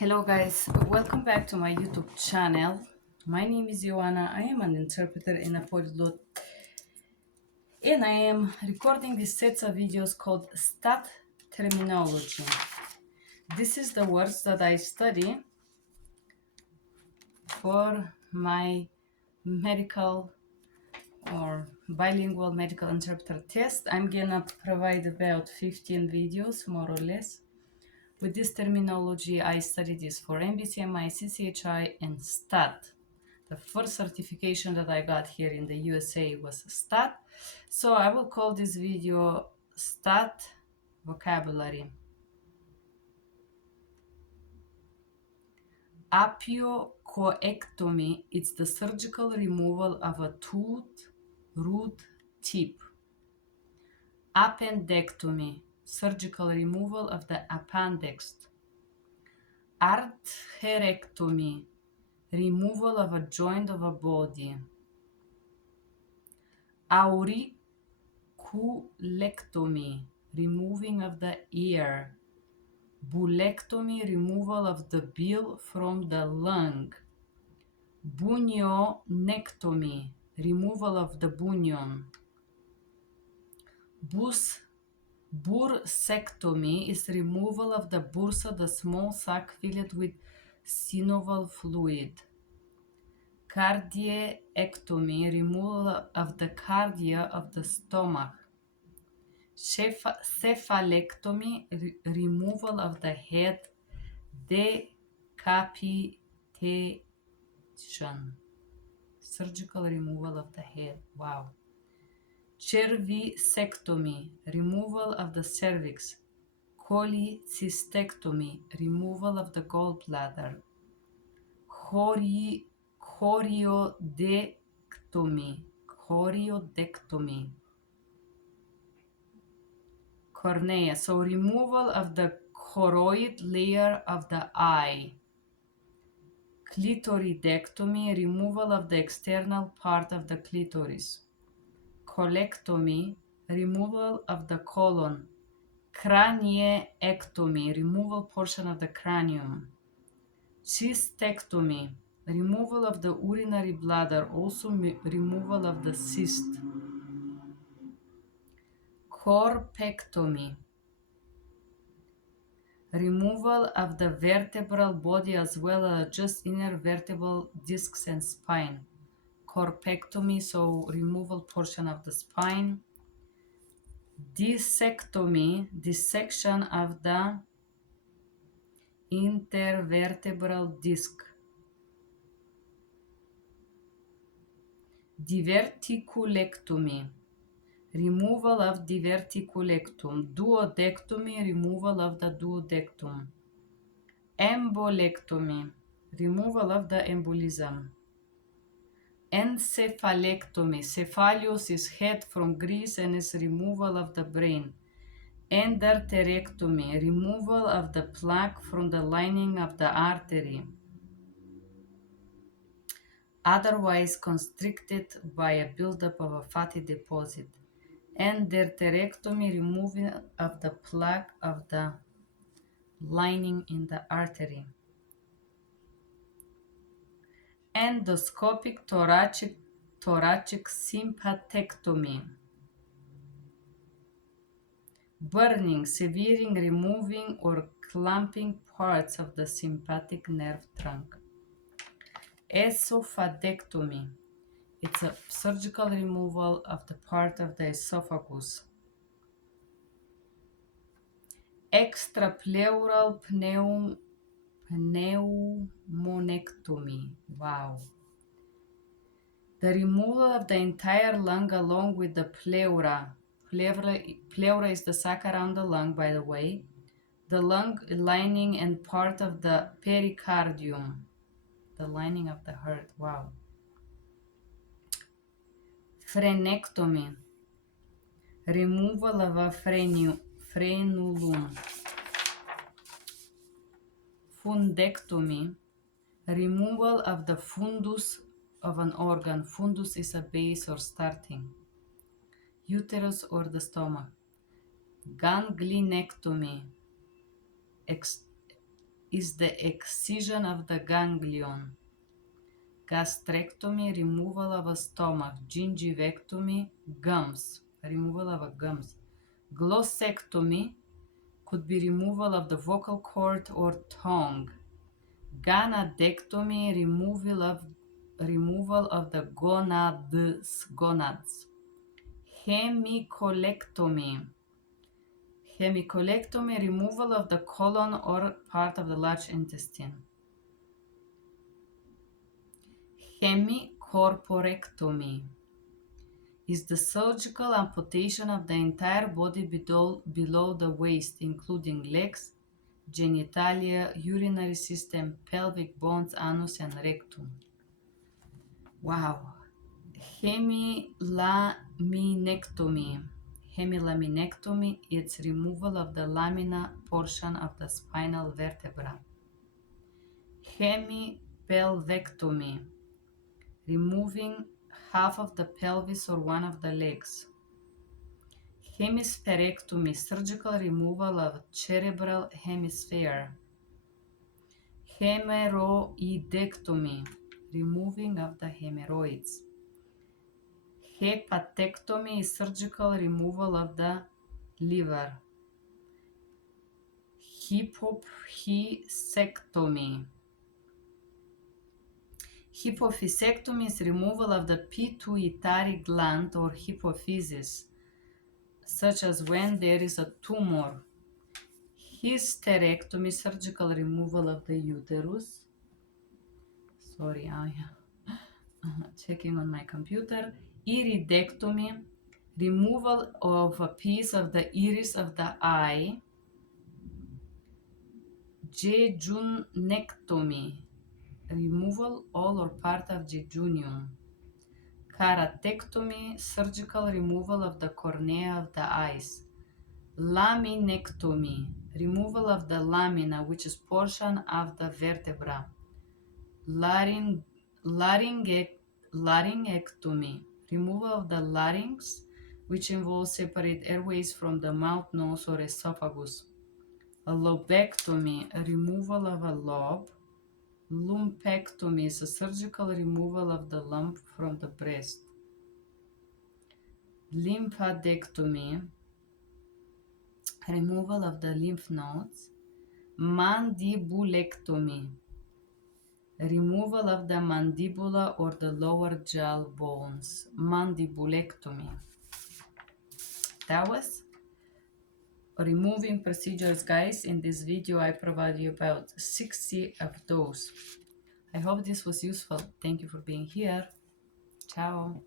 Hello guys, welcome back to my YouTube channel. My name is Yoana. I am an interpreter in a polyglot and I am recording these sets of videos called Stat Terminology. This is the words that I study for my medical or bilingual medical interpreter test. I'm gonna provide about 15 videos more or less. With this terminology, I studied this for MBCMI, CCHI, and STAT. The first certification that I got here in the USA was STAT. So I will call this video STAT Vocabulary. Apiocoectomy is the surgical removal of a tooth, root, tip. Appendectomy, surgical removal of the appendix. Arthrectomy, removal of a joint of a body. Auriculectomy, removing of the ear. Bulectomy, removal of the bill from the lung. Bunionectomy, removal of the bunion. Bursectomy is removal of the bursa, the small sac filled with synovial fluid. Cardiectomy, removal of the cardia of the stomach. Cephalectomy, removal of the head. Decapitation, surgical removal of the head. Wow. Cervicectomy, removal of the cervix. Cholecystectomy, removal of the gallbladder. Choriodectomy. Cornea, so removal of the choroid layer of the eye. Clitoridectomy, removal of the external part of the clitoris. Colectomy, removal of the colon. Craniectomy, removal portion of the cranium. Cystectomy, removal of the urinary bladder, also removal of the cyst. Corpectomy, removal of the vertebral body as well as just inner vertebral discs and spine. Corpectomy, so removal portion of the spine. Discectomy, dissection of the intervertebral disc. Diverticulectomy, removal of diverticulectum. Duodectomy, removal of the duodectum. Embolectomy, removal of the embolism. Encephalectomy, cephalios is head from Greece and is removal of the brain. Endarterectomy, removal of the plaque from the lining of the artery, otherwise constricted by a buildup of a fatty deposit. Endarterectomy, removing of the plaque of the lining in the artery. Endoscopic thoracic sympathectomy. Burning, severing, removing or clamping parts of the sympathetic nerve trunk. Esophagectomy. It's a surgical removal of the part of the esophagus. Extrapleural pneumonectomy. Wow. The removal of the entire lung along with the pleura. Pleura is the sac around the lung, by the way. The lung lining and part of the pericardium. The lining of the heart. Wow. Frenectomy, removal of a frenulum. Fundectomy, removal of the fundus of an organ. Fundus is a base or starting. Uterus or the stomach. Ganglinectomy, is the excision of the ganglion. Gastrectomy, removal of a stomach. Gingivectomy, gums, removal of a gums. Glossectomy could be removal of the vocal cord or tongue. Gonadectomy, removal of the gonads. Hemicolectomy, removal of the colon or part of the large intestine. Hemicorporectomy is the surgical amputation of the entire body below the waist, including legs, genitalia, urinary system, pelvic bones, anus, and rectum. Wow. Hemilaminectomy is removal of the lamina portion of the spinal vertebra. Hemipelvectomy, removing half of the pelvis or one of the legs. Hemispherectomy, surgical removal of cerebral hemisphere. Hemorrhoidectomy, removing of the hemorrhoids. Hepatectomy is surgical removal of the liver. Hypophysectomy. Hypophysectomy is removal of the pituitary gland or hypophysis, such as when there is a tumor. Hysterectomy, surgical removal of the uterus. Sorry, I am checking on my computer. Iridectomy, removal of a piece of the iris of the eye. Jejunectomy, removal all or part of jejunum. Keratectomy, surgical removal of the cornea of the eyes. Laminectomy, removal of the lamina, which is portion of the vertebra. Laryngectomy, removal of the larynx, which involves separate airways from the mouth, nose, or esophagus. A lobectomy, a removal of a lobe. Lumpectomy is a surgical removal of the lump from the breast. Lymphadenectomy, removal of the lymph nodes. Mandibulectomy, removal of the mandibula or the lower jaw bones. Mandibulectomy. That was removing procedures, guys. In this video I provide you about 60 of those. I hope this was useful. Thank you for being here. Ciao.